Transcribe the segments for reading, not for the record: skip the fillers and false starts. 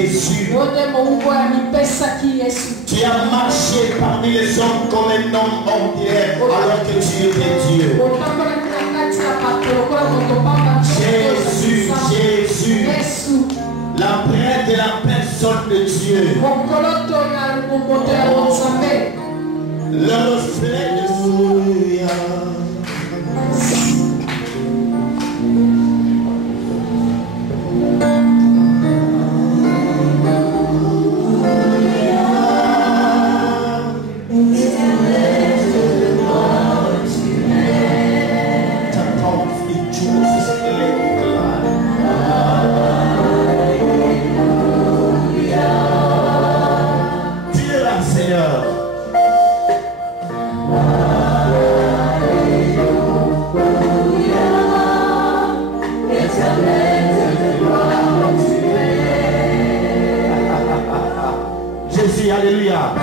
Jésus. Tu as marché parmi les hommes comme un homme ordinaire alors que tu étais Dieu. Jésus, Jésus, la prête de la personne de Dieu. Le reflet de Soya. Jésus, alléluia.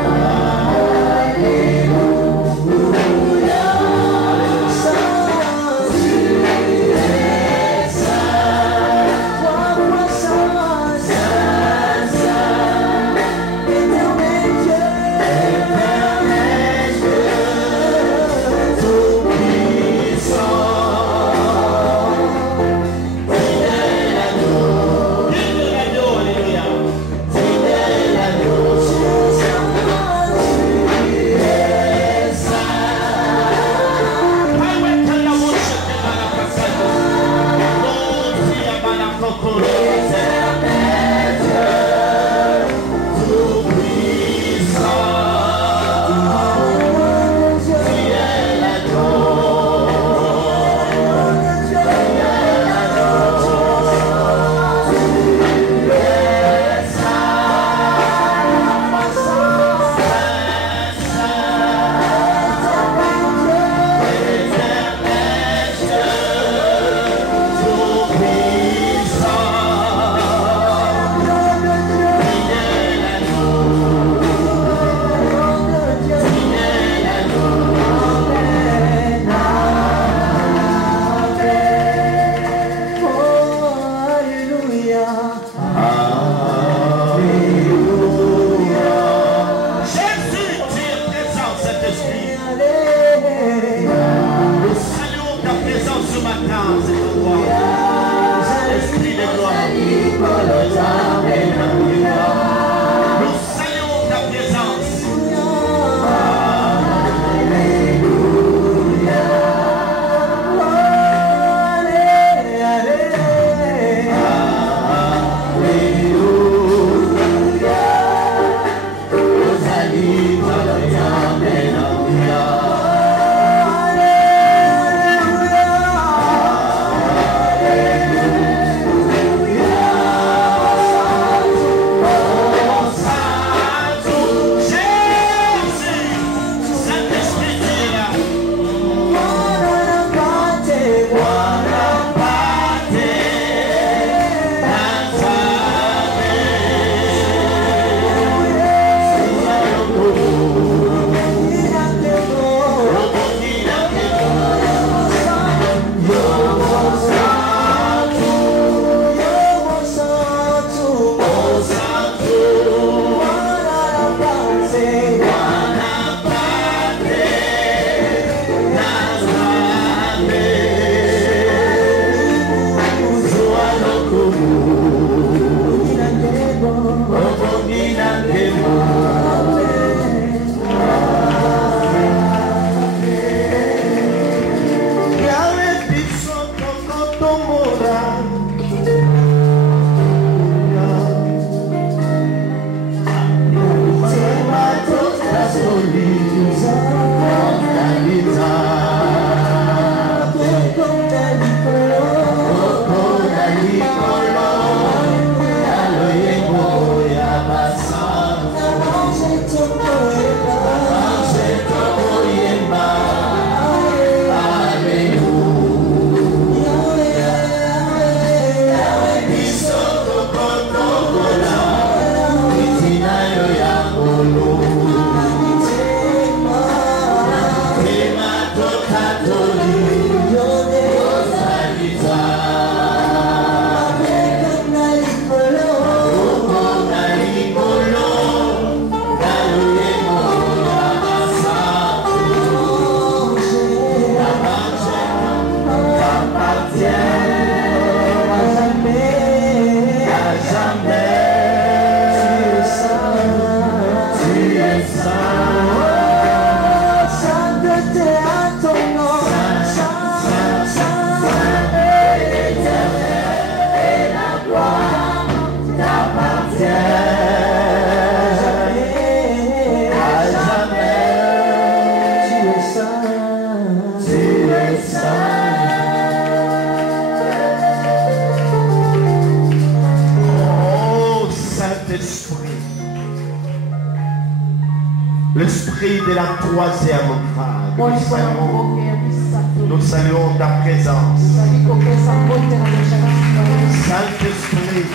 L'esprit de la troisième vague, nous saluons ta présence. Saint-Esprit,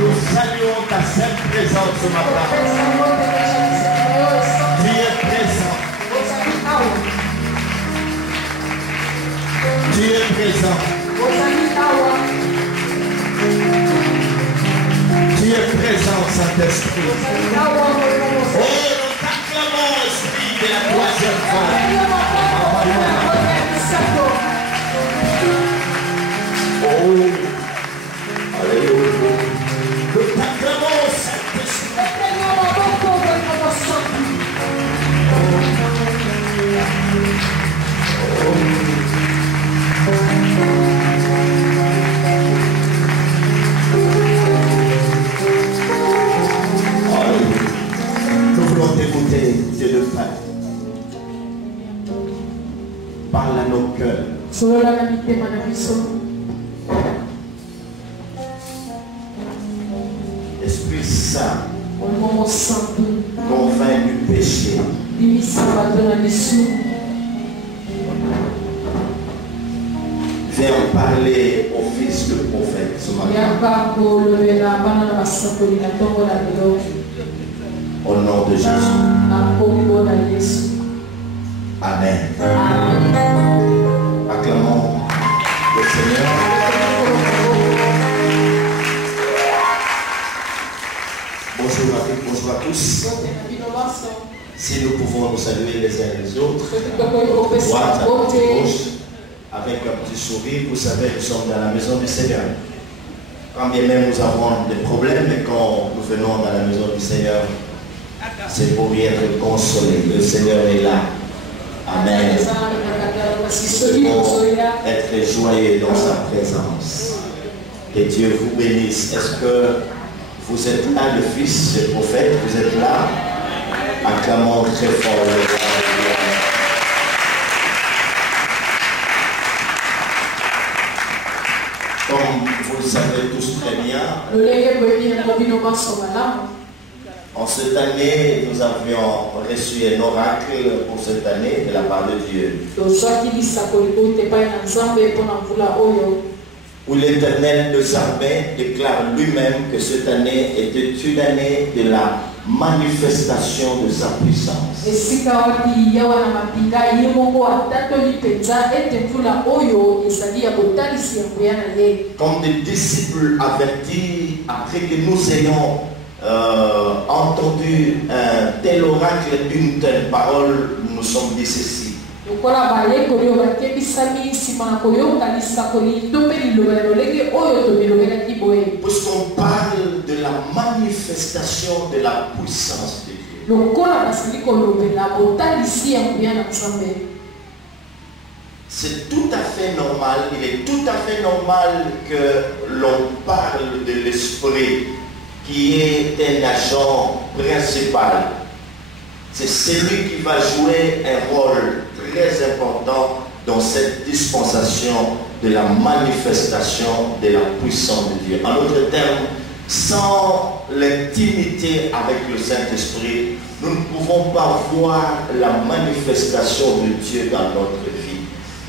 nous saluons ta sainte présence ce matin. Tu es présent. Tu es présent. Tu es présent, Saint-Esprit. Oh, nous t'acclamons, Esprit de la troisième vague. Oh, alléluia. Nous t'acclamons, Saint-Esprit. Nous voulons t'écouter, Dieu de Père. Parle à nos cœurs. Esprit Saint, convainc du péché. Viens parler au fils du prophète ce matin. Au nom de Jésus. Amen. Acclamons le Seigneur. Bonjour à tous, bonjour à tous. Si nous pouvons nous saluer les uns les autres, droite à gauche, avec un petit sourire, vous savez, nous sommes dans la maison du Seigneur. Quand bien même nous avons des problèmes, mais quand nous venons dans la maison du Seigneur, c'est pour y être consolé. Le Seigneur est là. Amen. Nous devons être joyeux dans sa présence. Que Dieu vous bénisse. Est-ce que vous êtes là, le fils du prophète? Vous êtes là? Acclamons très fort le Seigneur. Comme vous le savez tous très bien, en cette année, nous avions reçu un oracle pour cette année de la part de Dieu. Où l'Éternel des armées déclare lui-même que cette année était une année de la manifestation de sa puissance. Comme des disciples avertis, après que nous ayons entendu un tel oracle, une telle parole, nous sommes dit ceci. Puisqu'on parle de la manifestation de la puissance de Dieu, c'est tout à fait normal, il est tout à fait normal que l'on parle de l'Esprit qui est un agent principal. C'est celui qui va jouer un rôle très important dans cette dispensation de la manifestation de la puissance de Dieu. En d'autres termes, sans l'intimité avec le Saint-Esprit, nous ne pouvons pas voir la manifestation de Dieu dans notre vie.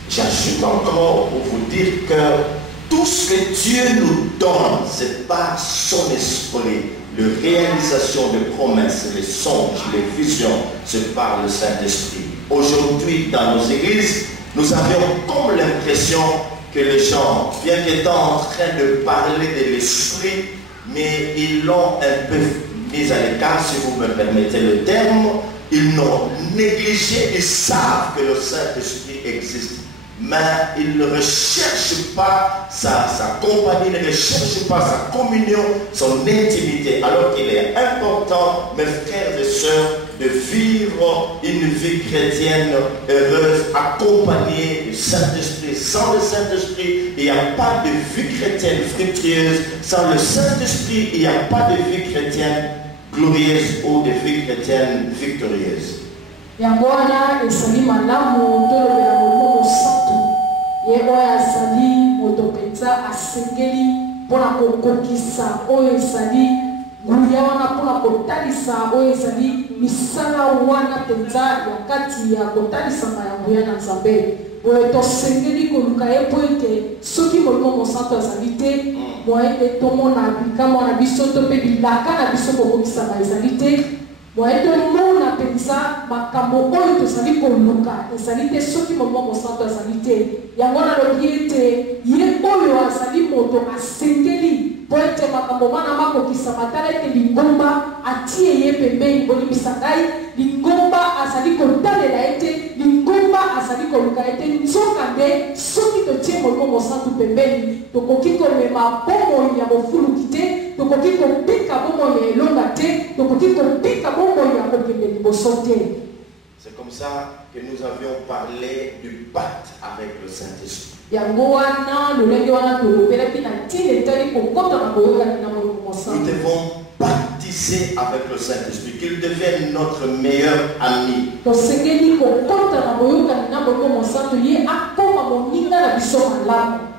J'ajoute encore pour vous dire que tout ce que Dieu nous donne, c'est par son esprit. La réalisation des promesses, les songes, les visions, c'est par le Saint-Esprit. Aujourd'hui, dans nos églises, nous avions comme l'impression que les gens, bien qu'étant en train de parler de l'esprit, mais ils l'ont un peu mis à l'écart, si vous me permettez le terme. Ils l'ont négligé, ils savent que le Saint-Esprit existe. mais il ne recherche pas sa compagnie, il ne recherche pas sa communion, son intimité, alors qu'il est important, mes frères et sœurs, de vivre une vie chrétienne heureuse, accompagnée du Saint-Esprit. Sans le Saint-Esprit, il n'y a pas de vie chrétienne fructueuse. Sans le Saint-Esprit, il n'y a pas de vie chrétienne glorieuse ou de vie chrétienne victorieuse. Yangwana esali malamu tolobela molimo mosantu ye oyo azali moto mpenza asengeli mpona kokokisa oyo ezali nguya wana mpona kotalisa oyo ezali misala wana mpenza ya kati ya kotalisama ya nguya na nzambe oyo tosengeli koluka ye mpo ete soki molimo mosantu azali te moye ete tomona bikamwa na biso to mpe bilaka na biso kokokisama ezali te moye tomona mpenza makambo oyo tozali koluka ezali te soki molimo mosantu azali te yango nalobi ete ye oyo azali moto asengeli mpo ete makambo wana makokisama tala ete lingomba atie ye pembeni bolibisa ngai lingomba azali kotalela ete lingomba azali koluka ete nzoka nde soki totie molimo mosantu pembeni tokoki komema bomoi ya bofuluki te tokoki kopika bomoi ya elonga te tokoki kopika bomoi ya kokende liboso te. C'est comme ça que nous avions parlé du pacte avec le Saint-Esprit. Nous devons baptiser avec le Saint-Esprit, qu'il devienne notre meilleur ami.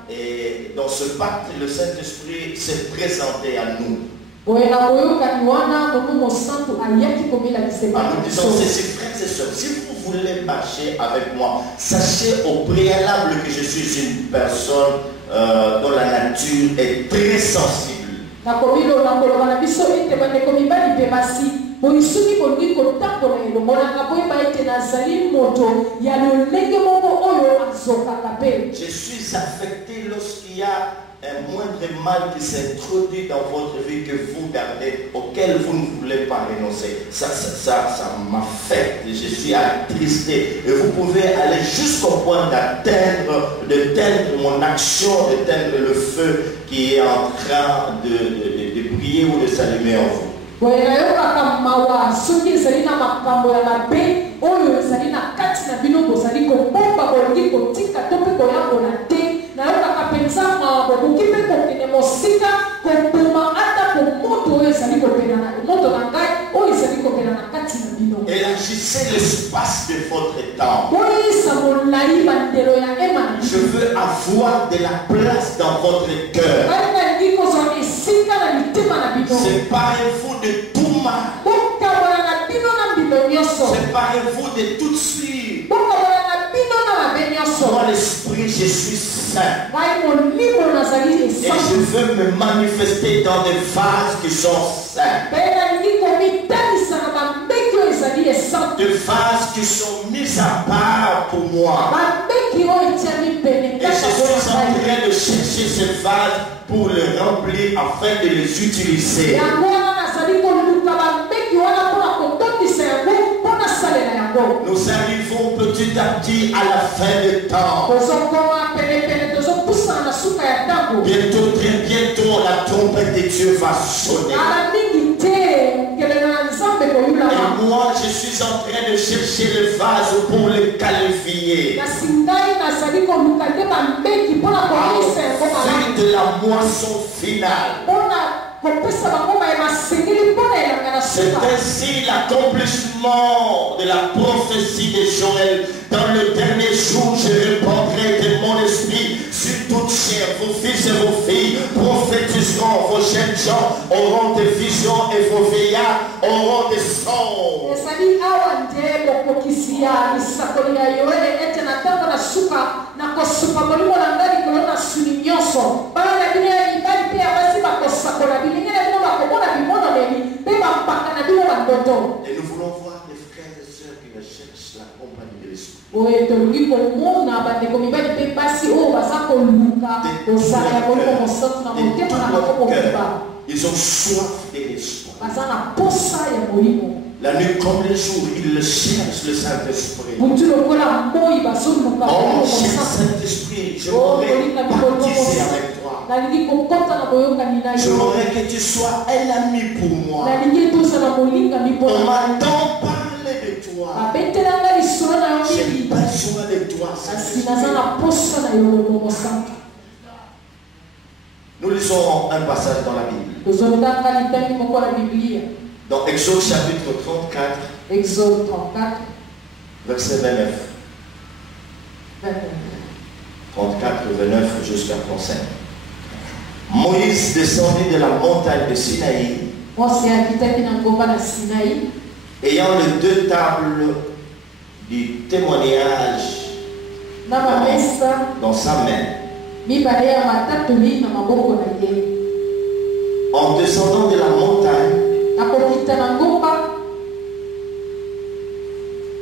Et dans ce pacte, le Saint-Esprit s'est présenté à nous. En nous disant ceci, frères et sœurs, si vous voulez marcher avec moi, sachez au préalable que je suis une personne dont la nature est très sensible. Je suis affecté lorsqu'il y a un moindre mal qui s'introduit dans votre vie que vous gardez, auquel vous ne voulez pas renoncer. Ça m'affecte. Je suis attristé. Et vous pouvez aller jusqu'au point d'atteindre mon action, d'éteindre le feu qui est en train de briller ou de s'allumer en vous. Élargissez l'espace de votre temps. Je veux avoir de la place dans votre cœur. Séparez-vous de tout mal. Séparez-vous de toute suite. Moi, l'esprit, je suis saint. Et je veux me manifester dans des phases qui sont saintes. Des phases qui sont mises à part pour moi. Et je suis en train de chercher ces phases pour les remplir afin de les utiliser. Nous arrivons petit à petit à la fin du temps. Bientôt, très bientôt, la trompette de Dieu va sonner. Et moi, je suis en train de chercher les vases pour les qualifier. Fin de la moisson finale. C'est ainsi l'accomplissement de la prophétie de Joël. Dans le dernier jour, je répandrai de mon esprit sur toute chair. Vos fils et vos filles prophétiseront. Vos jeunes gens auront des visions et vos vieillards auront des songes. Et nous voulons voir des frères et sœurs qui recherchent la compagnie de l'esprit. Ils ont soif de l'esprit. La nuit comme le jour, il cherche le Saint-Esprit. butu lokola moi Oh, bazoluka cher Saint-Esprit, je voudrais baptiser avec toi. nalingi kokota na boyokani na Je yo voudrais que tu sois un ami pour moi. nalingi tozala molingami On mpona m'a tant parlé de toi. babetelanga lisolo na yo J'ai mingi besoin de toi, kasi Saint-Esprit. naza na posa na yo lomo santo Nous lisons un passage dans la Bible. tozotanga litami moko na biblia Dans Exode chapitre 34, exode 34 verset 29. 34, 29 jusqu'à 35. Moïse descendit de la montagne de Sinaï, mose akitaki na ngomba na sinai ayant les deux tables du témoignage na bamesa dans sa main. mibale ya matatoli na maboko na ye En descendant de la montagne, nakokita na ngomba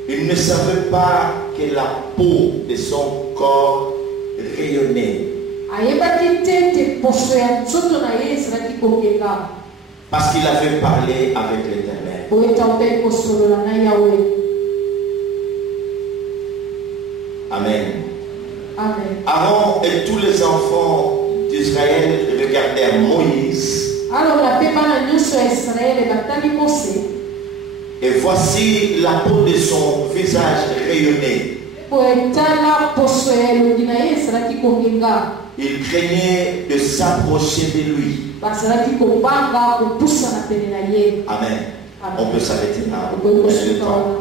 il ne savait pas que la peau de son corps rayonnait, ayebaki te te poso ya nzoto na ye ezalaki kokenga parce qu'il avait parlé avec l'Éternel. po eta mpe kosolola na yawe Amen. amen Aaron et tous les enfants d'Israël regardèrent Moïse, alola mpe bana nyonso ya israele batali mose et voici la peau de son visage rayonnait. po etala poso ya elongi na ye ezalaki kokenga Il craignait de s'approcher de lui. bazalaki kobanga kopusana pene na ye Amen. On peut s'arrêter là. okoki kosuka wana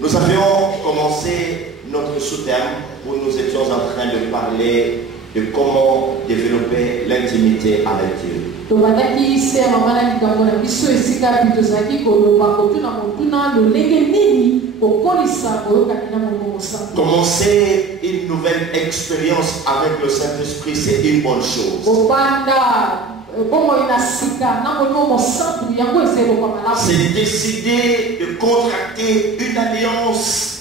Nous avions commencé notre sous-terme où nous étions en train de parler de comment développer l'intimité avec Dieu. tobandaki se ya mama na likambo na biso esika pi tozalaki koloba kotuna motuna lolenge nini kokolisa boyokani na molimo santo Commencer une nouvelle expérience avec le Saint-Esprit, c'est une bonne chose. kobanda bomoi na sika na molimo mosantu yango eza eloko malamu C'est décider de contracter une alliance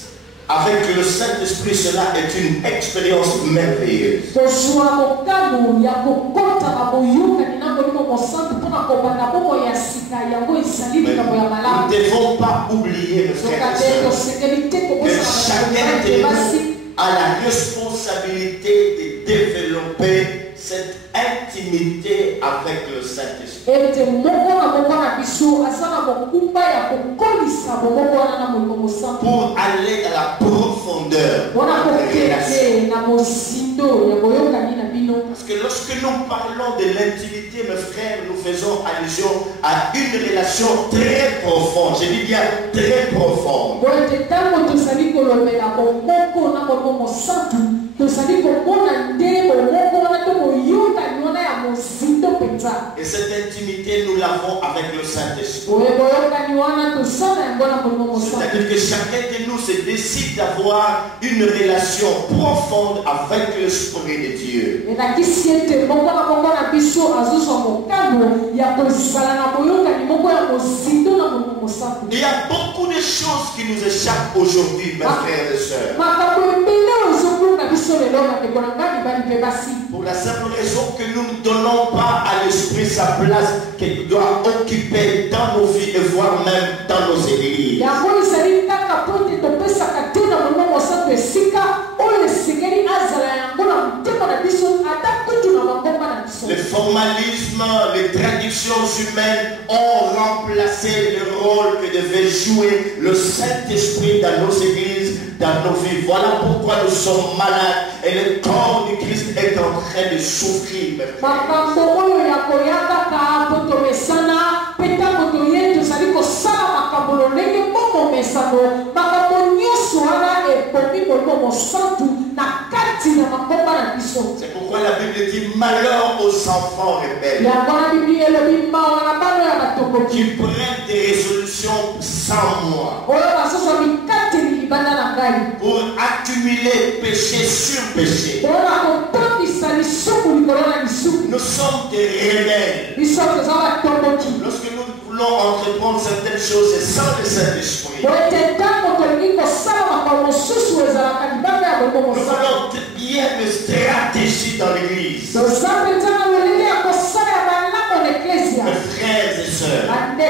avec le Saint-Esprit. Cela est une expérience merveilleuse. kozwa mokano ya kokota na boyokani na molimo mosantu mpona kobanda bomoi ya sika yango ezali Mais likambo ya nous malamu ne devons pas oublier, mes frères et tokate sœurs, tosengeli te que kobosana chacun de basi nous a la responsabilité de développer cette intimité avec le Saint-Esprit. ete moko na biso aza na mokumba ya kokolisa bomoko wana na molimo mosantu Pour aller à la profondeur mpona de la relation. kokende na mosindo ya boyokani na bino Parce que lorsque nous parlons de l'intimité, mes frères, nous faisons allusion à une relation très profonde. Je dis bien très profonde. po ete ntango tozali kolobela bomoko na molimo mosantu tozali komona nde bomoko wana to boyokani wana ya mosindo mpenza Et cette intimité, nous l'avons avec le Saint-Esprit. oye boyokani wana tosala yango na molimo mosantu C'est-à-dire que chacun de nous se décide d'avoir une relation profonde avec l'Esprit de Dieu. elakisi ete moko na biso azozwa mokano ya kozala na boyokani moko ya mosindo na molimo mosantu Il y a beaucoup de choses qui nous échappent aujourd'hui, mes frères et sœurs. makambo ebele ozokonga biso lelo bandeko na ngai mibali mpe basi Pour la simple raison que nous ne donnons pas à l'Esprit sa place qu'il doit occuper dans nos vies et voire même dans nos églises. yango ezali kaka po ete topesaka te na molimo mosantu esika oyo esengeli azala yango na motema na biso ata kutu na mangomba na biso Le formalisme, les traditions humaines ont remplacé le rôle que devait jouer le Saint-Esprit dans nos églises, dans nos vies. Voilà pourquoi nous sommes malades et le corps du Christ est en train de souffrir. Mes frères. makambo oyo ya koya kaka po tomesana mpe ntango toye tozali kosala makambo lolenge moko mesano makambo nyonso wana ekomi molimo mosantu na kati ya mangomba na biso C'est pourquoi la Bible dit malheur aux enfants rebelles yango na biblia elobi mawa na bano ya batokoki qui prennent des résolutions sans moi oyo bazozwa mikateli libanda na ngai pour accumuler péché sur péché. mpona kotondisa lisuku likolo na lisuku Nous sommes des rebelles. biso toza batomboki Lorsque nous voulons entreprendre certaines choses, c'est sans le Saint-Esprit. po ete ntango tolingi kosala makambo mosusu ezalaka libanda ya molimo Nous mosantu voulons bien de stratégie dans l'église. toza mpenza na lolenge ya kosala ya malamu na eklesia Mes frères et sœurs, bande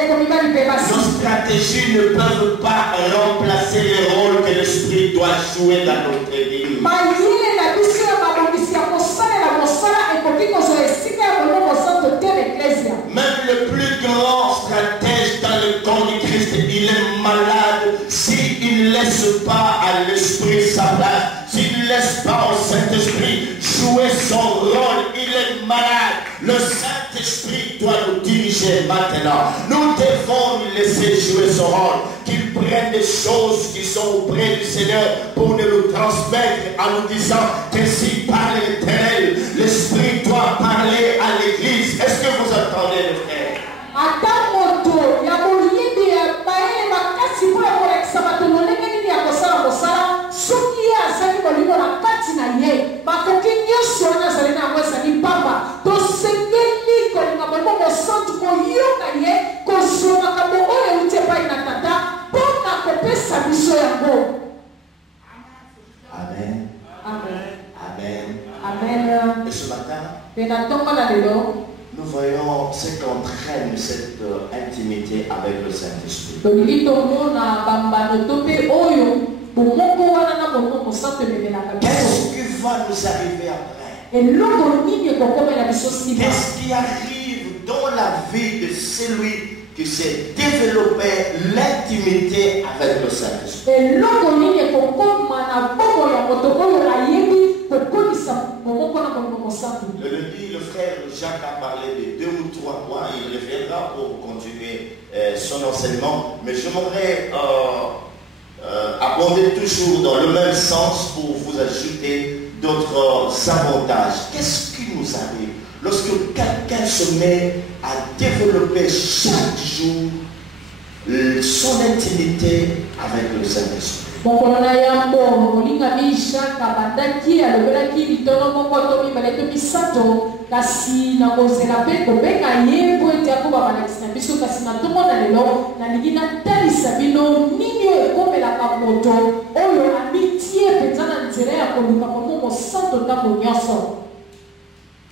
Nos stratégies ne peuvent pas remplacer le rôle que l'esprit doit jouer dans notre vie. Même le plus grand stratège dans le corps du Christ, il est malade s'il ne laisse pas à l'esprit sa place, s'il ne laisse pas au Saint-Esprit jouer son rôle. Il est malade. Le Saint-Esprit doit nous diriger maintenant. Nous devons lui laisser jouer son rôle. Qu'il prenne des choses qui sont auprès du Seigneur pour nous transmettre en nous disant que si par l'Éternel, l'Esprit doit parler à l'Église. Est-ce que vous entendez le frère? Amen. Amen. Amen. Et ce matin, nous voyons ce qu'entraîne cette intimité avec le Saint-Esprit. Qu'est-ce qui va nous arriver après? Qu'est-ce qui arrive dans la vie de celui qui s'est développé l'intimité avec le Saint-Esprit? Le lundi, le frère Jacques a parlé de 2 ou 3 points. Il reviendra pour continuer son enseignement. Mais j'aimerais abonder toujours dans le même sens pour vous ajouter d'autres avantages. Qu'est-ce qui nous arrive lorsque quelqu'un se met à développer chaque jour son intimité avec le Saint-Esprit?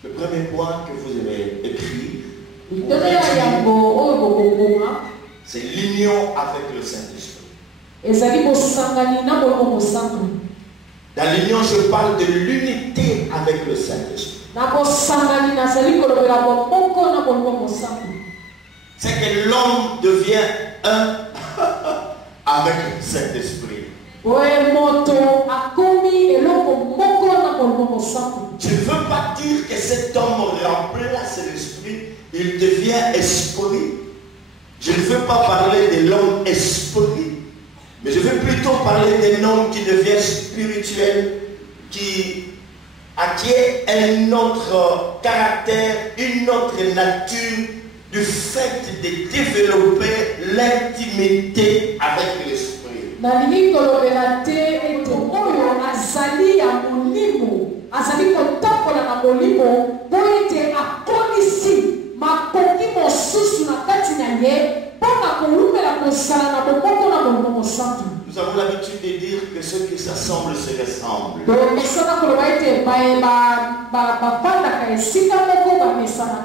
Le premier point que vous avez écrit, c'est l'union avec le Saint-Esprit. Dans l'union, je parle de l'unité avec le Saint-Esprit. C'est que l'homme devient un avec le Saint-Esprit. Je ne veux pas dire que cet homme remplace l'esprit, il devient esprit. Je ne veux pas parler de l'homme esprit, mais je veux plutôt parler d'un homme qui devient spirituel, qui acquiert un autre caractère, une autre nature, du fait de développer l'intimité avec l'esprit. Nous avons l'habitude de dire que ceux qui s'assemblent se ressemblent.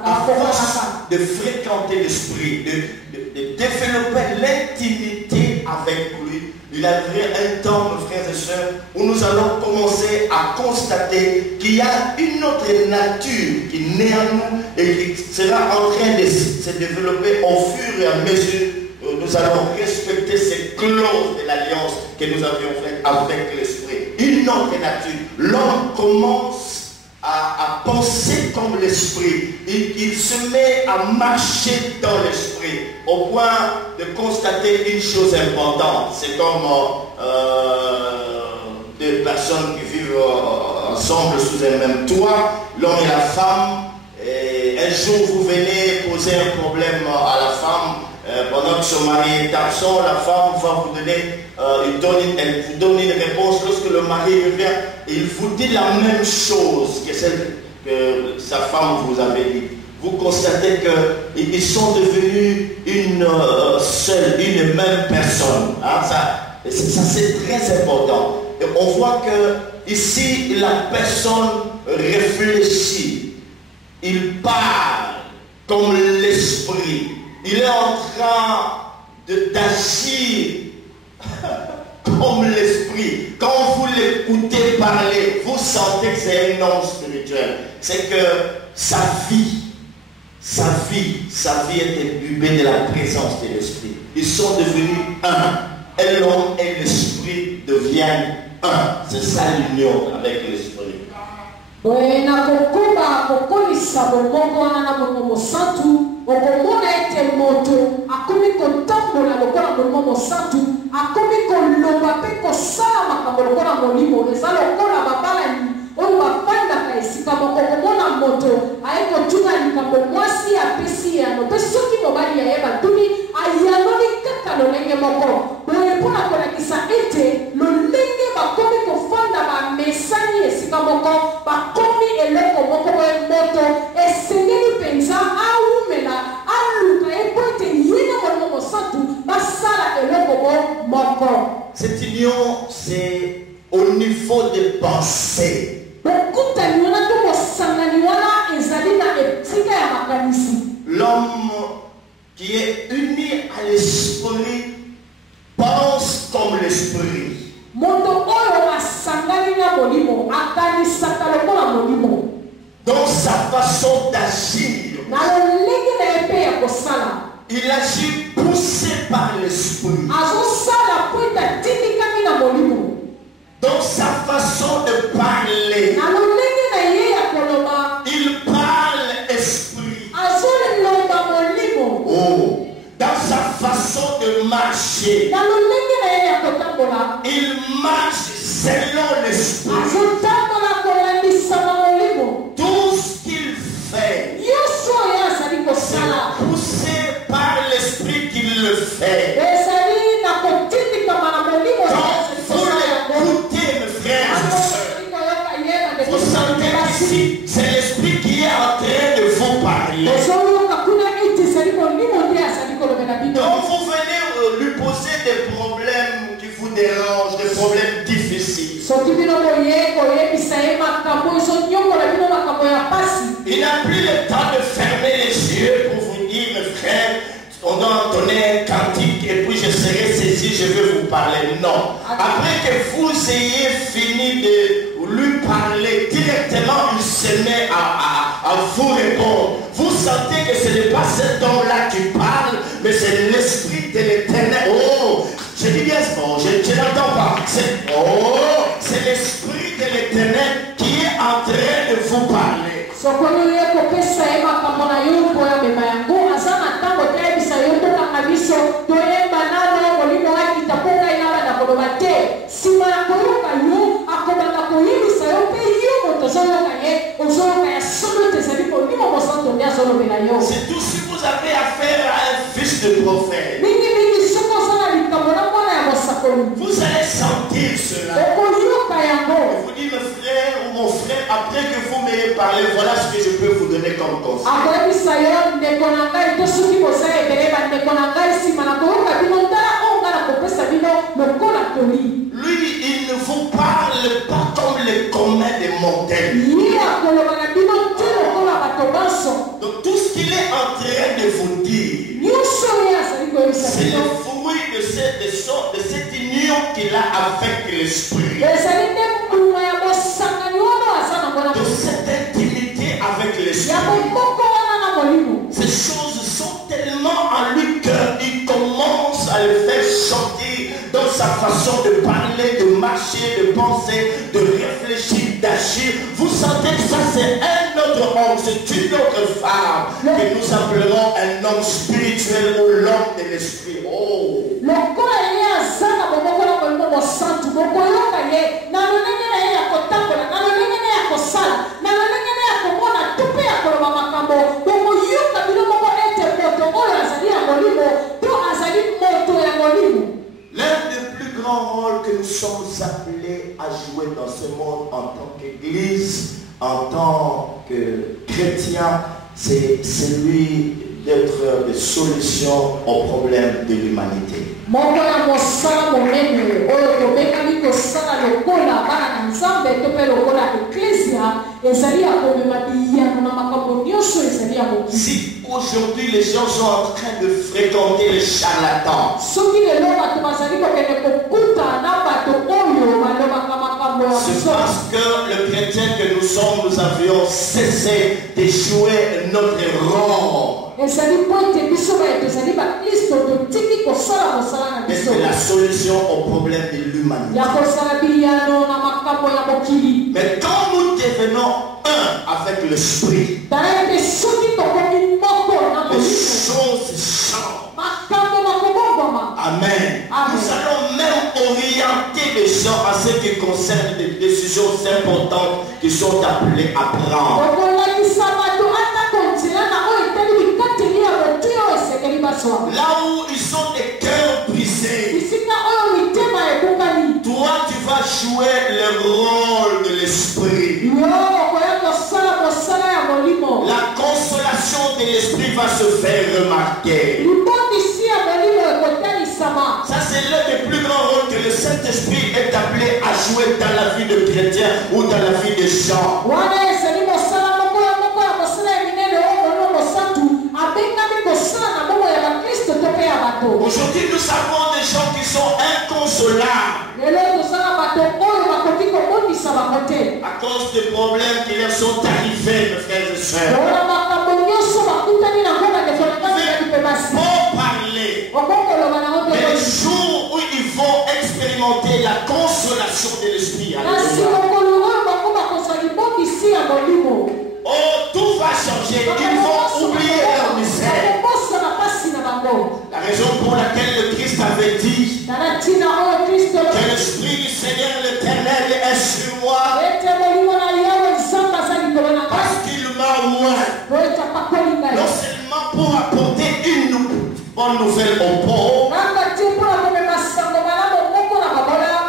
À force de fréquenter l'esprit, de développer l'intimité avec lui, il arrivera un temps, mes frères et sœurs, où nous allons commencer à constater qu'il y a une autre nature qui naît en nous et qui sera en train de se développer au fur et à mesure. Nous allons respecter ces clauses de l'alliance que nous avions faites avec l'esprit. Une autre nature. L'homme commence à penser comme l'esprit. Il se met à marcher dans l'esprit au point de constater une chose importante. C'est comme deux personnes qui vivent ensemble sous un même toit, l'homme et la femme. Et un jour, vous venez poser un problème à la femme. Pendant que son mari est absent, la femme va vous donner, elle vous donne une réponse. Lorsque le mari revient, il vous dit la même chose que celle que sa femme vous avait dit. Vous constatez qu'ils sont devenus une seule, une même personne. Hein, ça c'est très important. Et on voit que ici, la personne réfléchit. Il parle comme l'esprit. il est en train d'agir comme l'esprit. Quand vous l'écoutez parler, vous sentez que c'est un homme spirituel. C'est que sa vie est imbibée de la présence de l'esprit. Ils sont devenus un. Et l'homme et l'esprit deviennent un. C'est ça l'union avec l'esprit. okomona ete moto akomi kotambola lokola molimo mosantu akomi koloba mpe kosala makambo lokola molimo eza lokola babalani oyo bafandaka esika moko komona moto aye kotuna likambo mwasi apesi yano mpe soki mobali yayeba tuni ayanoli kaka lolenge moko boye mpona kolakisa ete lolenge bakomi kofanda bamesani esika moko bakomi eloko moko boye moto esengeli mpenza aumela aluka epo ete yina molimo mosantu basala eloko moko. Cette union, c'est au niveau des pensées. L'homme qui est uni à l'esprit pense comme l'esprit. Dans sa façon d'agir, il agit poussé par l'esprit. Dans sa façon de parler, il parle esprit. Oh. Dans sa façon de marcher, il marche selon l'esprit. Tout ce qu'il fait, c'est poussé par l'esprit qu'il le fait. Quand vous l'écoutez, mes frères et sœurs, vous sentez qu'ici, c'est l'esprit qui est en train de vous parler. Donc vous venez lui poser des problèmes qui vous dérangent, des problèmes difficiles. Il n'a plus le temps de fermer les yeux pour vous dire, mes frères, on doit entonner un cantique et puis je serai saisi, je vais vous parler. Non. Après que vous ayez fini de lui parler directement, il se met à vous répondre. Vous sentez que ce n'est pas cet homme-là qui parle, mais c'est l'esprit de l'Éternel. Oh, je dis bien ce mot, je n'entends pas. C'est l'esprit de l'Éternel qui est en train de vous parler. C'est tout si vous avez affaire à un fils de prophète. Vous allez sentir cela. Vous dites, mes frères ou mon frère, après que vous m'ayez parlé, voilà ce que je peux vous donner comme conseil. Lui, il ne vous parle pas comme les communs des montagnes. Donc tout ce qu'il est en train de vous dire, c'est le fruit de cette union qu'il a avec l'esprit. De cette intimité avec l'esprit. Ces choses sont tellement en lui qu'il commence à le faire sortir dans sa façon de parler, de marcher, de penser, de réfléchir, d'agir. Vous sentez que ça c'est un autre homme, c'est une autre femme que nous appellerons un homme spirituel ou l'homme de l'esprit. Oh. L'un des plus grands rôles que nous sommes appelés à jouer dans ce monde en tant qu'Église, en tant que chrétien, c'est celui d'être des solutions aux problèmes de l'humanité. Si aujourd'hui les gens sont en train de fréquenter les charlatans, c'est parce que le chrétien que nous sommes, nous avions cessé de jouer notre rôle. Et c'est la solution au problème de l'humanité. Mais quand nous devenons un avec l'esprit, les choses changent. Amen. Nous allons même orienter les gens à ce qui concerne des décisions importantes qui sont appelées à prendre. Là où ils ont des cœurs brisés, toi tu vas jouer le rôle de l'esprit. La consolation de l'esprit va se faire remarquer. Ça c'est l'un des plus grands rôles que le Saint-Esprit est appelé à jouer dans la vie de chrétiens ou dans la vie des gens. Aujourd'hui, nous savons des gens qui sont inconsolables à cause des problèmes qui leur sont arrivés, mes frères et sœurs. Pour parler, mais les jours où ils vont expérimenter la consolation de l'esprit, oh, tout va changer. Ils vont oublier leur misère. La raison pour laquelle le Christ avait dit que l'Esprit du Seigneur l'Éternel est sur moi, parce qu'il m'a oint, non seulement pour apporter une bonne nouvelle aux pauvres,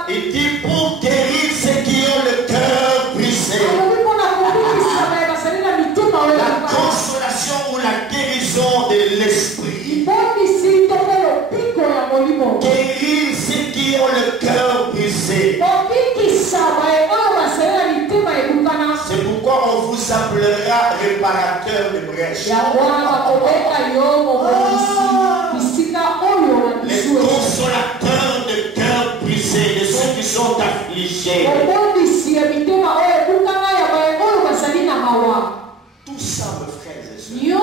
il dit pour guérir ceux qui ont le cœur brisé. La consolation ou la guérison de l'esprit. Guérir ceux qui ont le cœur brisé. C'est pourquoi on vous appellera réparateur de brèches. Les consolateurs de cœur brisé, de ceux qui sont affligés. Tout ça, mes frères et sœurs,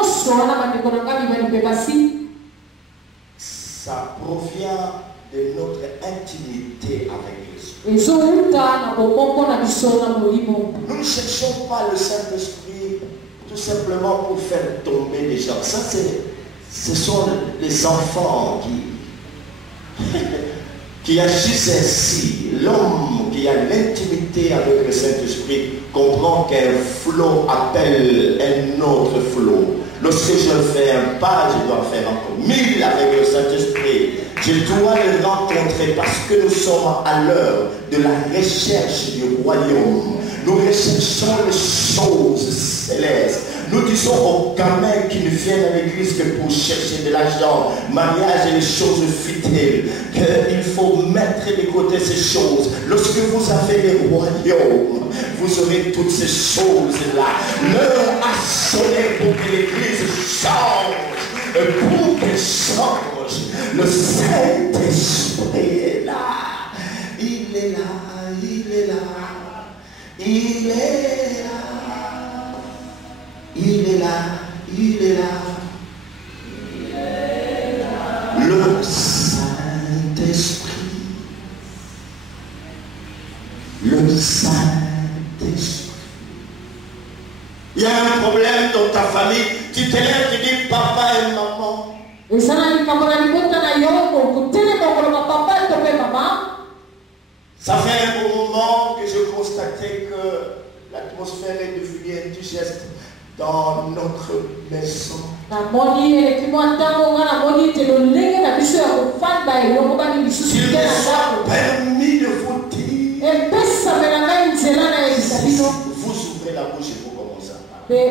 ça provient de notre intimité avec l'Esprit. Nous ne cherchons pas le Saint-Esprit tout simplement pour faire tomber les gens. Ça, ce sont les enfants qui agissent ainsi. L'homme qui a l'intimité avec le Saint-Esprit comprend qu'un flot appelle un autre flot. Lorsque je fais un pas, je dois faire encore 1000 avec le Saint-Esprit. Je dois le rencontrer parce que nous sommes à l'heure de la recherche du royaume. Nous recherchons les choses célestes. Nous disons aux gamins qui ne viennent à l'église que pour chercher de l'argent, mariage et les choses futiles, qu'il faut mettre de côté ces choses. Lorsque vous avez le royaume, vous aurez toutes ces choses-là. L'heure a sonné pour que l'église change, pour qu'elle change. Le Saint-Esprit est là. Il est là, il est là, il est là. Il est là, il est là. Il est là. Le Saint-Esprit. Le Saint-Esprit. Il y a un problème dans ta famille. Tu te lèves, tu dis papa et maman. Ça fait un bon moment que je constatais que l'atmosphère est devenue indigeste dans notre maison. S'il me soit permis de vous dire, vous ouvrez la bouche et vous commencez à parler.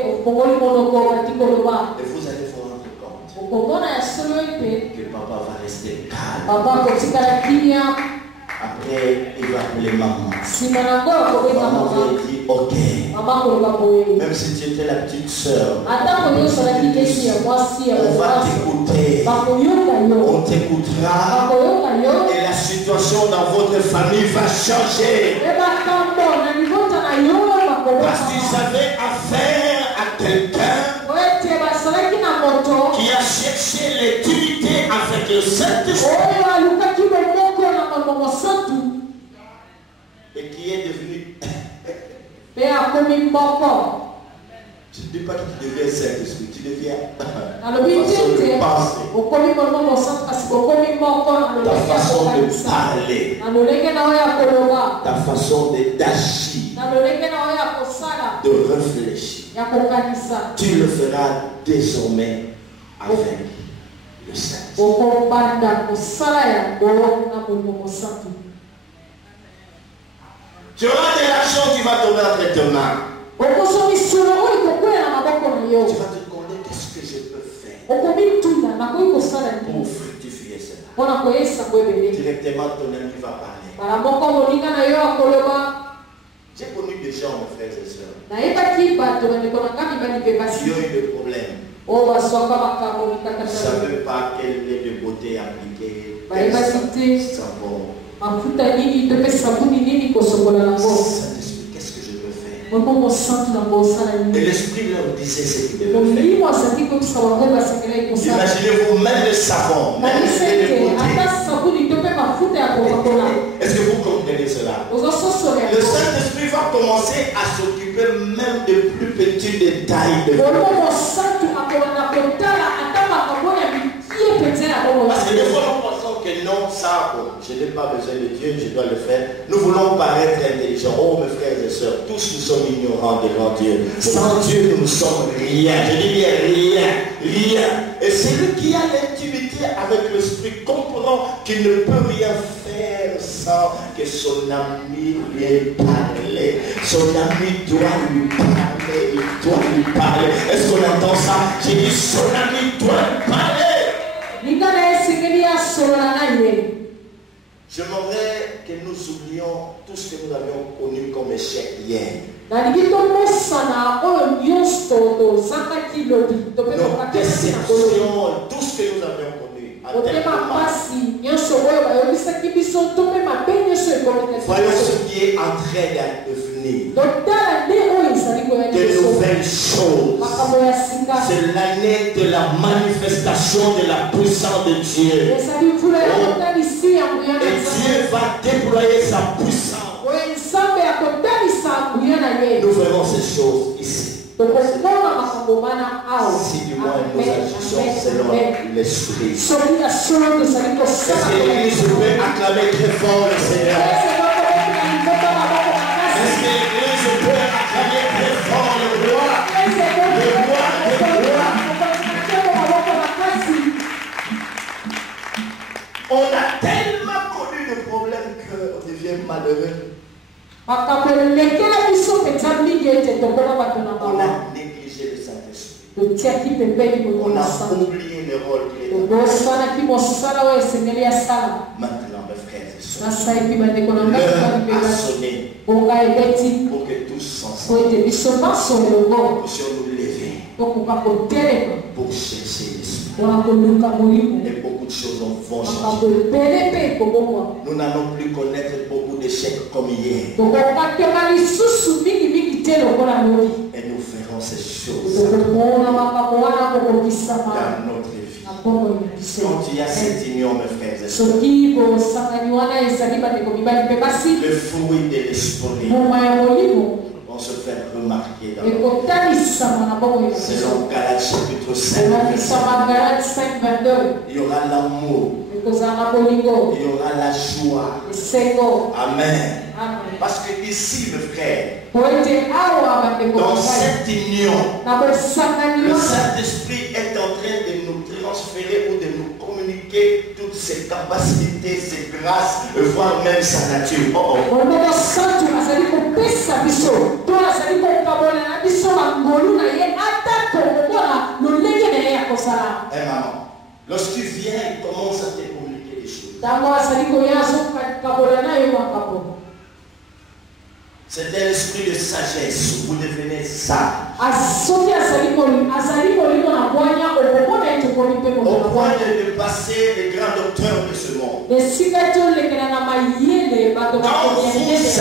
Et vous allez vous rendre compte que papa va rester calme. Après, il va appeler maman. Maman va dire ok. Même si tu étais la petite soeur, on va t'écouter. On t'écoutera. Et la situation dans votre famille va changer. Parce qu'ils avaient affaire à quelqu'un qui a cherché l'intimité avec le Saint-Esprit et qui est devenu. Tu ne dis pas que tu deviens Saint-Esprit, tu deviens façon de penser, ta façon de parler, ta façon d'agir, de réfléchir. Tu le feras désormais avec le Saint-Esprit. Tu auras de l'argent qui va tomber entre tes mains. Tu vas te demander qu'est-ce que je peux faire pour fructifier cela. Directement ton ami va parler. J'ai connu des gens, mes frères et sœurs, qui ont eu des problèmes. Ils ne savaient pas quel lait de beauté appliquer, quel savon. Saint-Esprit, qu'est-ce que je peux faire? Et l'Esprit leur disait ce qu'ils devaient faire. Imaginez-vous, même le savon, même le lait de beauté. Est-ce que vous comprenez cela? Le Saint-Esprit va commencer à s'occuper même des plus petits détails de vie. Parce que des fois, nous pensons que non, ça, je n'ai pas besoin de Dieu, je dois le faire. Nous voulons paraître intelligents. Oh, mes frères et sœurs, tous nous sommes ignorants devant Dieu. Sans Dieu, nous ne sommes rien. Je dis bien rien, rien. Et celui qui a l'intimité avec l'Esprit comprend qu'il ne peut rien faire sans que son ami lui parle. Son ami doit lui parler, il doit lui parler. Est-ce qu'on entend ça? J'ai dit son ami doit lui parler. J'aimerais que nous oublions tout ce que nous avions connu comme échec hier. Nos déceptions, tout ce que nous avions connu. Voyons ce qui est en train de venir. De nouvelles choses. C'est l'année de la manifestation de la puissance de Dieu. Et Dieu va déployer sa puissance. Nous verrons ces choses ici. Si du moins nous agissons selon l'Esprit. Est-ce que l'Église peut acclamer très fort le Seigneur? Est-ce que l'Église peut acclamer très fort le roi? Le roi des rois. On a tellement connu de problèmes qu'on devient malheureux. On a négligé le Saint-Esprit. On a oublié le rôle qu'il est. Maintenant, mes frères et sœurs, l'heure a sonné pour que tous ensemble puissions nous lever pour chercher l'Esprit. Et beaucoup de choses vont changer. Nous n'allons plus connaître beaucoup d'échecs comme hier. Et nous ferons ces choses dans notre vie. Quand il y a cette union, mes frères et sœurs, le fruit de l'Esprit vont se faire remarquer dans notre vie. Selon Galates chapitre 5, il y aura l'amour, il y aura la joie. Amen. Parce que ici, mes frères, dans cette union, le Saint-Esprit est en train de nous transférer ou de nous communiquer toutes ses capacités, ses grâces, voire même sa nature. maman, lorsque tu viens, il commence à te communiquer des choses. C'est un esprit de sagesse. Vous devenez sage. Au point de passer les grands docteurs de ce monde. Quand vous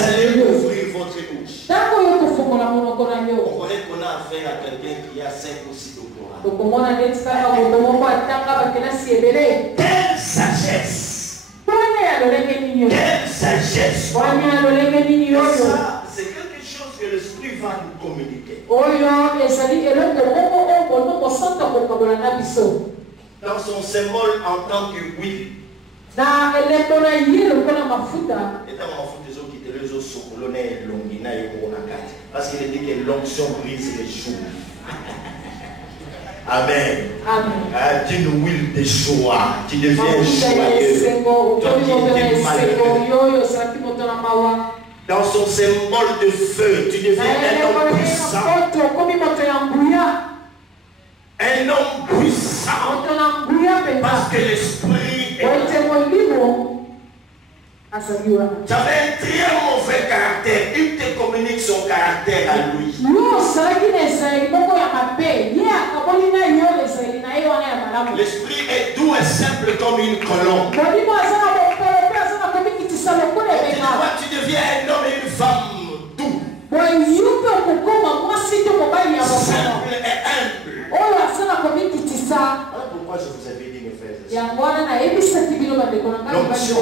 allez ouvrir votre bouche, on pourrait qu'on a affaire à quelqu'un qui a 5 ou 6 doctorats. Quelle sagesse! Quelle sagesse! Ça, c'est quelque chose que l'esprit va nous communiquer. Dans son symbole en tant que oui. Et dans parce qu'il dit que l'onction brise les joues. Amen. Amen. D'une huile de joie, tu deviens joyeux. Dans son symbole de feu, tu deviens un homme puissant. Un homme puissant. Parce que l'esprit est tu avais un très mauvais caractère. Il te communique son caractère à lui. L'esprit est doux et simple comme une colombe. Tu deviens un homme et une femme doux. Simple et humble. Voilà pourquoi je vous avais dit, mes frères et sœurs. L'onction,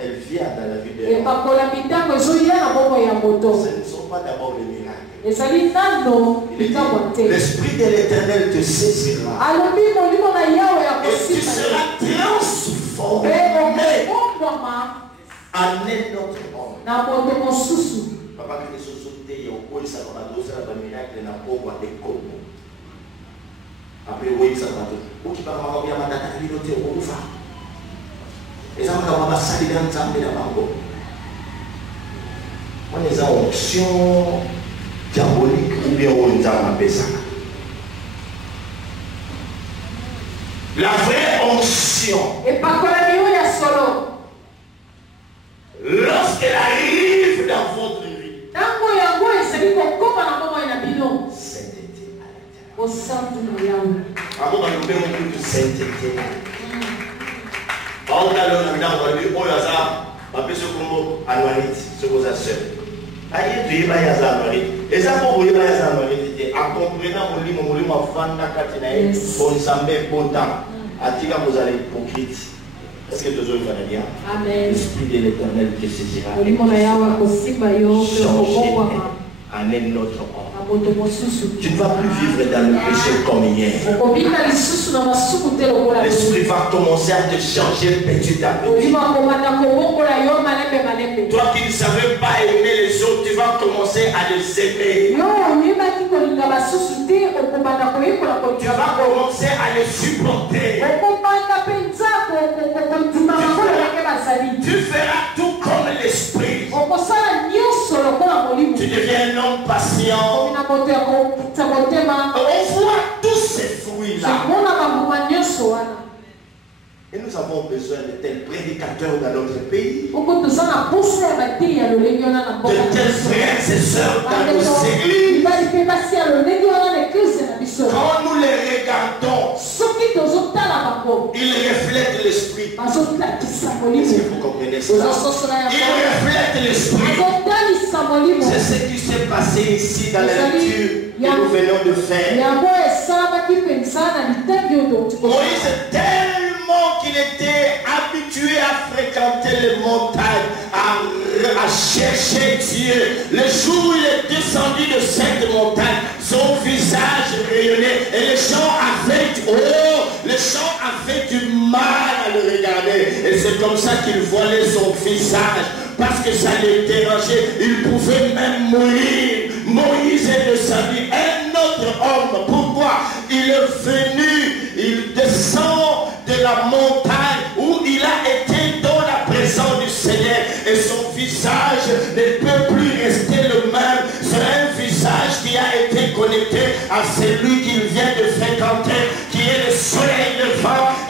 elle vient dans la vie de l'homme. Ce ne sont pas d'abord les miracles. L'esprit de l'Éternel te saisira. Et tu seras transformé en un autre homme. Papa, que les sociétés ont eu ça dans la dose de miracle n'a pas de coco. Après, oui, ça va tout. Ou qui va m'avoir bien ma date à l'île au Roufa. Et ça va m'avoir ça, les grandes âmes de la banque. On est en option diabolique ou bien on est en appel ça. La vraie onction. Et pas quoi la nuit à solo. Lorsqu'elle arrive dans votre vie. Sainteté à l'intérieur. Avant de faire un peu de sainteté. On a le nom de oh Yaza, appelé ce combo annualité, ce que vous avez. Aïe, tu es pas Yaza annualité. Et ça, pour vous, Yaza annualité, en comprenant mon livre, mon Fanda Katinae, bon Sambé, bon temps, à Tika, vous allez hypocrite. Est-ce que tu as bien? Amen. L'esprit de l'Éternel te saisira. En un autre homme. Tu ne vas plus vivre dans le péché comme hier. L'esprit va commencer à te changer petit à petit. Toi qui ne savais pas aimer les autres, tu vas commencer à les aimer. Tu vas commencer à les supporter. Tu feras tout comme l'esprit. Tu deviens un homme patient. On voit tous ces fruits-là. Et nous avons besoin de tels prédicateurs dans notre pays. De tels frères et sœurs dans nos églises. Quand nous les regardons, ils reflètent l'esprit. Est-ce que vous comprenez ça? Ils reflètent l'esprit. C'est ce qui s'est passé ici dans la lecture que nous venons de faire. Moïse, tellement qu'il était habitué à fréquenter les montagnes, à chercher Dieu. Le jour où il est descendu de cette montagne, son visage rayonnait et les gens avaient du mal à le regarder. Et c'est comme ça qu'il voilait son visage. Parce que ça les dérangeait, il pouvait même mourir. Moïse est descendu, un autre homme. Pourquoi? Il est venu, il descend de la montagne où il a été dans la présence du Seigneur. Et son visage ne peut plus rester le même. C'est un visage qui a été connecté à celui qu'il vient de fréquenter, qui est le soleil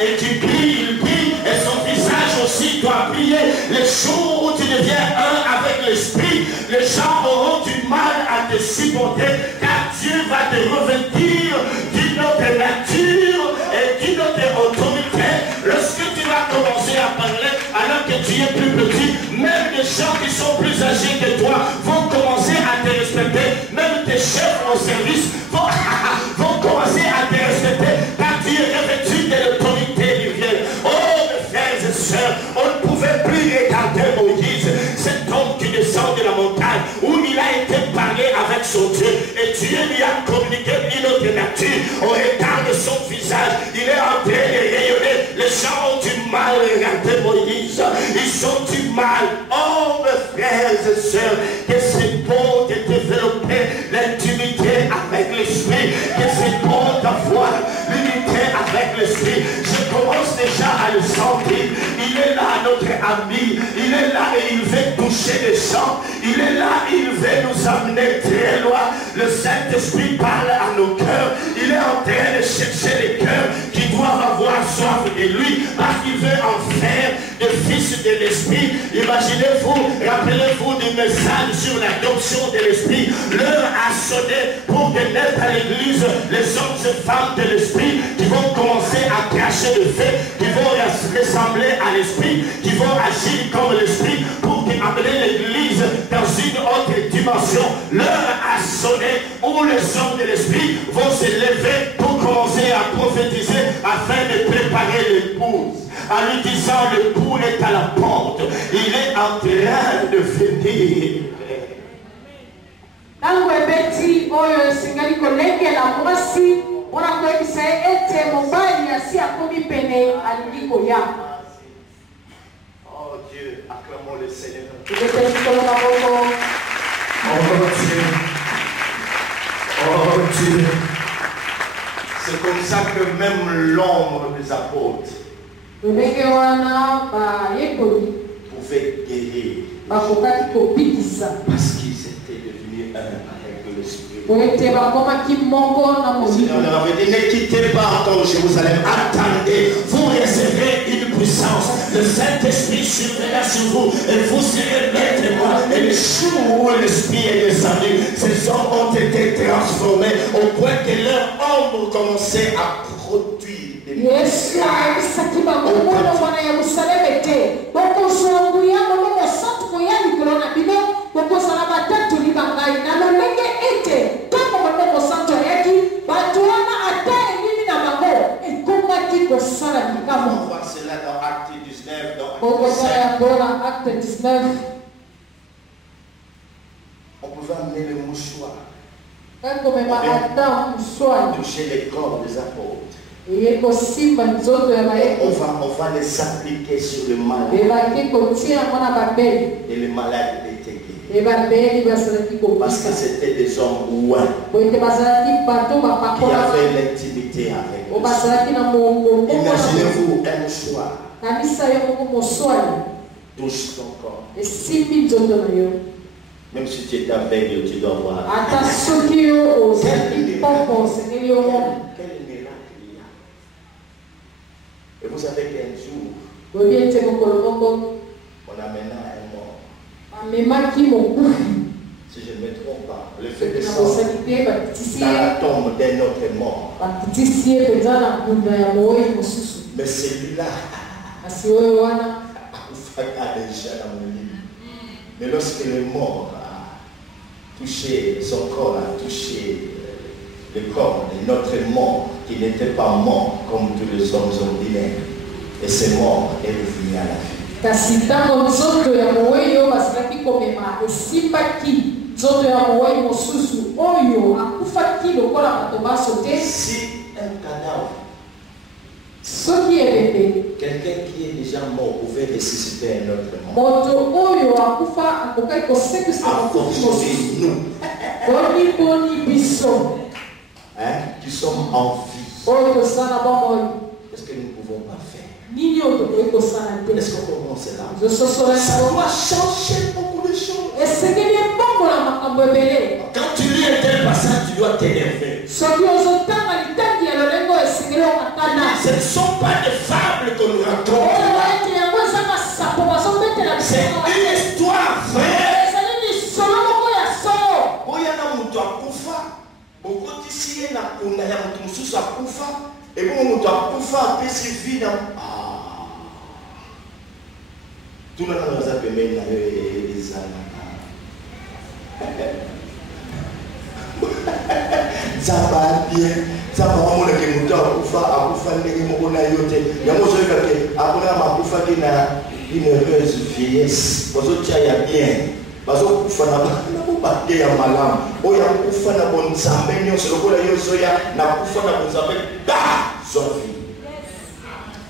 et tu brilles, il brille, et son visage aussi doit briller. Les jours où tu deviens un avec l'esprit, les gens auront du mal à te supporter, car Dieu va te revêtir d'une autre nature et d'une autre autorité. Lorsque tu vas commencer à parler, alors que tu es plus petit, même les gens qui sont plus âgés que toi vont commencer à te respecter. Même tes chefs au service vont commencer à te respecter, car tu es revêtu de l'autorité divine. Oh mes frères et sœurs, on ne pouvait plus regarder Moïse, cet homme qui descend de la montagne, où il a été parlé avec son Dieu, et Dieu lui a communiqué une autre nature. Au regard de son visage, il est en train de rayonner. Les gens ont du mal à regarder Moïse, ils ont du mal. Oh mes frères et sœurs, que c'est bon de développer l'intimité avec l'esprit, que c'est bon d'avoir l'unité avec l'esprit. Je commence déjà à le sentir. Il est là, notre ami, il est là et il veut toucher les gens, il est là, il veut nous amener très loin. Le Saint-Esprit parle à nos cœurs, il est en train de chercher les cœurs qui doivent avoir soif de lui, parce qu'il veut en faire des fils de l'esprit. Imaginez-vous, rappelez-vous du message sur l'adoption de l'esprit. L'heure a sonné pour que naissent à l'église les hommes et femmes de l'esprit qui vont commencer à cracher le feu, qui vont ressembler à l'esprit, qui vont agir comme l'esprit pour amener l'église dans une autre dimension. L'heure a sonné où les hommes de l'esprit vont se lever pour commencer à prophétiser afin de préparer l'épouse, en lui disant: l'époux est à la porte, il est en train de venir. Tangu ebeti oyo esengali kolengela mwasi mpona koyebisa ye ete mobali asi akomi pene alingi koya. Oh Dieu, acclamons le Seigneur. Oh Dieu. Oh Dieu. C'est comme ça que même l'ombre des apôtres pouvait guérir, parce qu'ils étaient devenus un avec l'esprit. Le Seigneur leur avait dit: ne quittez pas encore Jérusalem, attendez, vous recevrez une puissance. Le Saint-Esprit surviendra sur vous et vous serez maître moi. Et le jour où l'Esprit est descendu, ces hommes ont été transformés au point que leur ombre commençait à produire. Yesu ayebisaki bango mwana mwana Yerusalemu te bokozwa nguya molongo santu koya likolo na bino bokozala batatoli bangai na lolenge ete ntango molongo santu ayaki bato wana ata elili na bango ekomaki kosala likambo. On voit cela dans Acte 19, dans Acte bokozwa 17. yango na Acte 19. On pouvait amener le mouchoir, kakomema ata muswali toucher les corps des apôtres. On va les appliquer sur le malade. Et le malade était guéri. Parce que c'était des hommes ouins qui avaient l'intimité avec eux. Imaginez-vous un mouchoir touche ton corps. Même si tu es aveugle, tu dois voir. Et vous savez qu'un jour, on amena un mort. Si je ne me trompe pas, le fait de sortir dans la tombe d'un autre mort. Mais celui-là a déjà dans le lit. Mais lorsque le mort a touché, son corps a touché le corps de notre mort, qui n'était pas mort comme tous les hommes ordinaires, et ce mort est revenu à la vie. Si un cadavre, quelqu'un qui est déjà mort pouvait ressusciter un autre mort, à force de nous, qui sommes en vie, qu'est-ce que nous ne pouvons pas faire? Est-ce qu'on comprend cela? Ça doit changer beaucoup de choses. Quand tu lis un tel passage, tu dois t'énerver. Ce ne sont pas des femmes mosusu akufa ebongo moto akufa apesi vie na tuna nanga aza pembeni na yo ezalaka nzamba bien nzamba wamonake moto akufa ndenge moko na yo te yango ozoyebake abraham akufaki na une heureuse vieillesse bazotia ya bien bazokufa na bobate ya malamu oyo akufa na bonzambe nyonso lokola yo ozoya na kufa na bonzambe zwa vie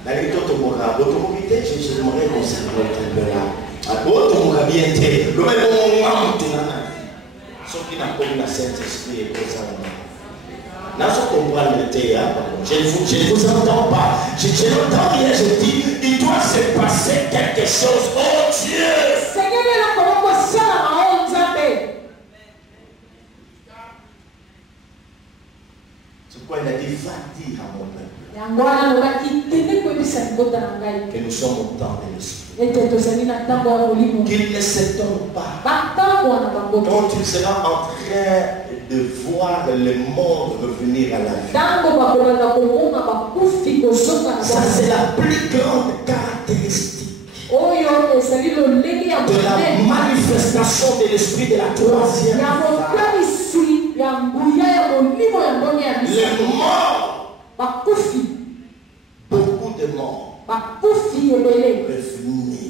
nalingi totomoka botomoki te j'aimerais conserver otembela botomoka bien te lobeli bomongwamutena soki nakomi na Saint-Esprit ekozala nazo comprendre te je ne vous entends pas je n'entends rien je dis il doit se passer quelque chose oh Dieu c'est pourquoi il a dit va dire à mon peuple que nous sommes au temps de l'esprit qu'il ne s'étonne pas quand il sera en train de voir le monde revenir à la vie. Ça c'est la plus grande caractéristique de la manifestation de l'esprit de la troisième phase. Les morts, beaucoup de morts revenir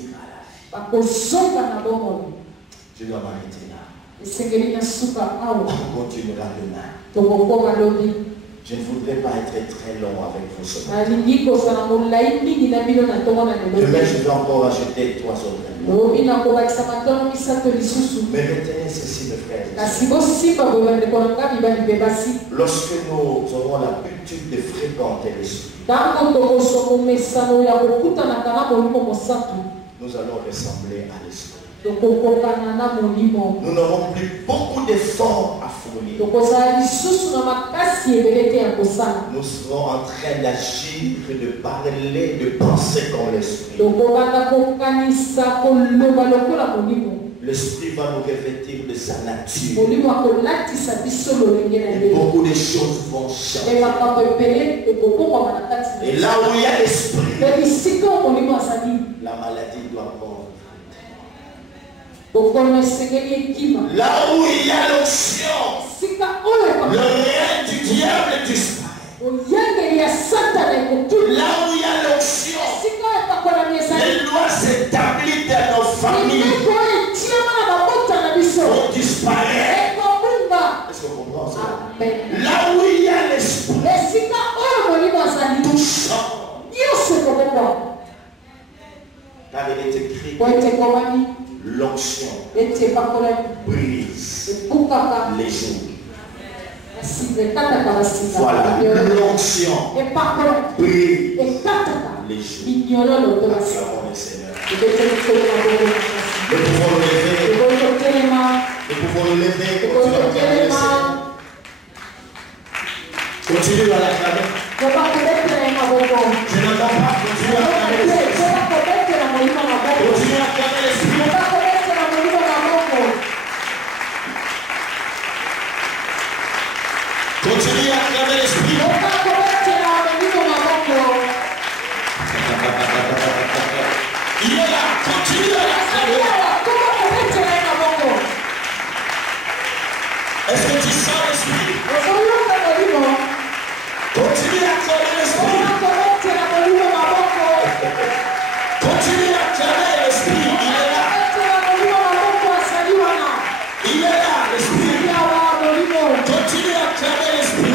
à la vie. Je dois m'arrêter là. On continuera demain. Je ne voudrais pas être très long avec vous ce matin. Demain, je vais encore ajouter 3 autres. Mais retenez ceci, mes frères. Lorsque nous aurons l'habitude de fréquenter l'esprit, nous allons ressembler à l'esprit. Nous n'aurons plus beaucoup d'efforts à fournir. Nous serons en train d'agir, de parler, de penser comme l'esprit. L'esprit va nous revêtir de sa nature. Et beaucoup de choses vont changer. Et là où il y a l'esprit, la maladie doit mourir. Là où il y a l'onction, le règne du diable disparaît. Là où il y a l'onction, les lois s'établissent dans nos familles. On disparaît. Est-ce qu'on comprend ça? Là où il y a l'esprit, tout change. Car il est écrit l'onction brise les jours. Voilà, l'onction brise les jours. Acclamons le Seigneur. Nous pouvons le lever. Nous pouvons le lever. Continue à l'acclamer. Je n'entends pas. Continue à l'acclamer. Continue à acclamer l'esprit. Continue à acclamer l'esprit. Il est là. Continue à l'acclamer. Est-ce que tu sens l'esprit? Continue à acclamer l'esprit. Continue à acclamer l'esprit. Il est là. Il est là, l'esprit. Continue à acclamer l'esprit.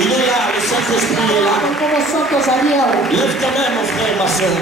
Il est là, le Saint-Esprit est là. Lève ta main, mon frère, ma soeur.